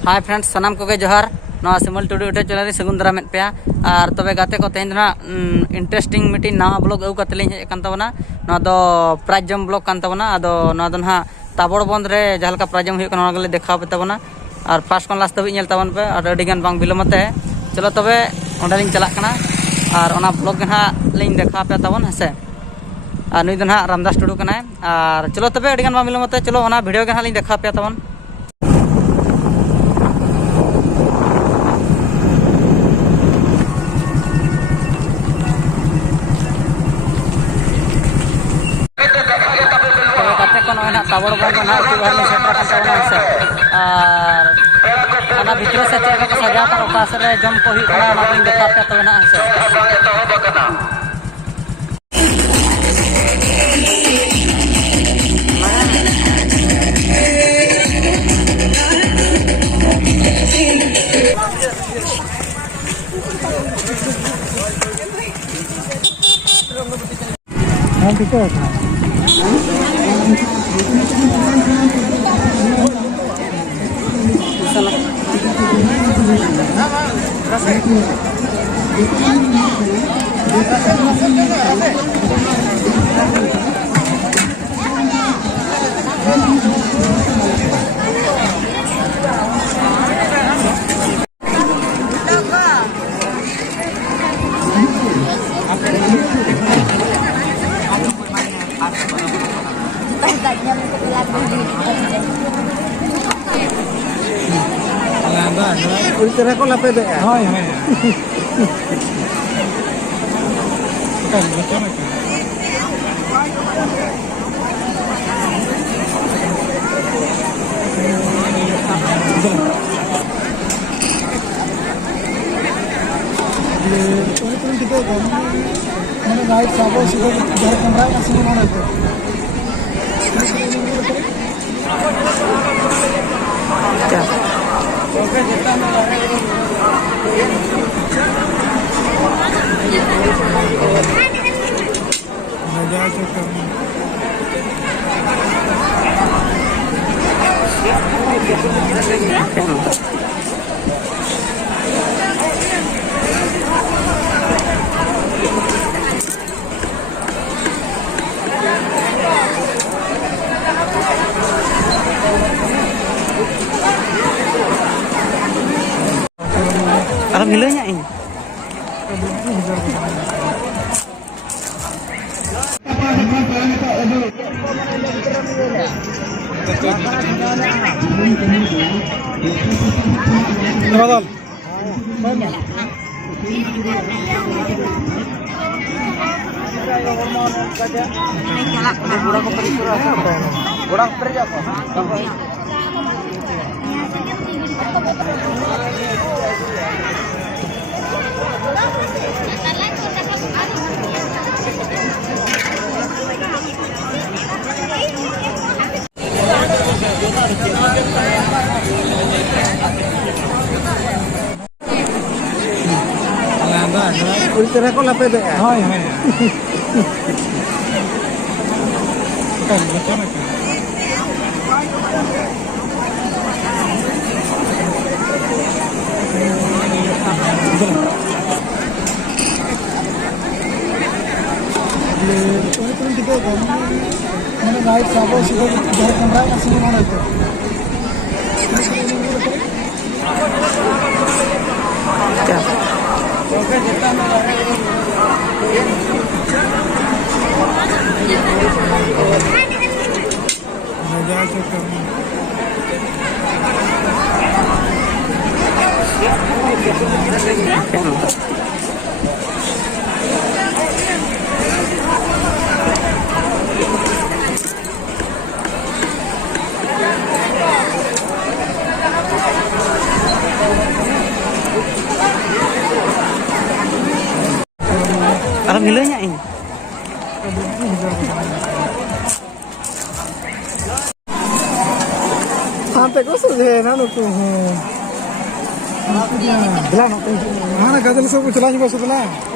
Hi friends सानाम को जोहार नवा सिमल तुडू यूट्यूब चैनल सागुन दाराम पे और तबे गाते को तेज इंटरेस्टिंग मीटिंग नवा ब्लॉग अगू कते लिंग हेज तबना प्राइज जम ब्लॉग कान तबना आदो ना ताबड़बंद रे जहां का प्राइज जम हुई कना गले देखा पे तबना और फर्स्ट कन लास्ट तबी नेल तबन पे और अडी गान बांग बिलमते चलो तबे ओंडे लिंग चला कना और ओना ब्लॉग गे ना लिंग देखा पे तबन हेसे और नुई दो ना रामदास टुडू कना और चलो तबे अडी गान बांग बिलमते चलो ओना वीडियो गे ना लिंग देखा पे तबन ताबड़बंद ना सेटर भितर से चेक को सजा कर जम को देखा पे तो ना Ultra ko lapet ya. Hoy, hoy. Kan betul kan. Ini kita kan. Mana naik sabuk sih dari kamera masih mana tu. Ya. Oke, kita alhamdulillahnya ini. Betul. Ultra ko lapet ya. Hoy, hoy. Kan betul kan. Ini kita kan. Mana naik sabuk sih dari kamera masih mana tu. Oke, kita alhamdulillahnya ini. Sampai kau sudah nanu tu. Belah nak tu. Mana kadal semua celahnya masuk belah.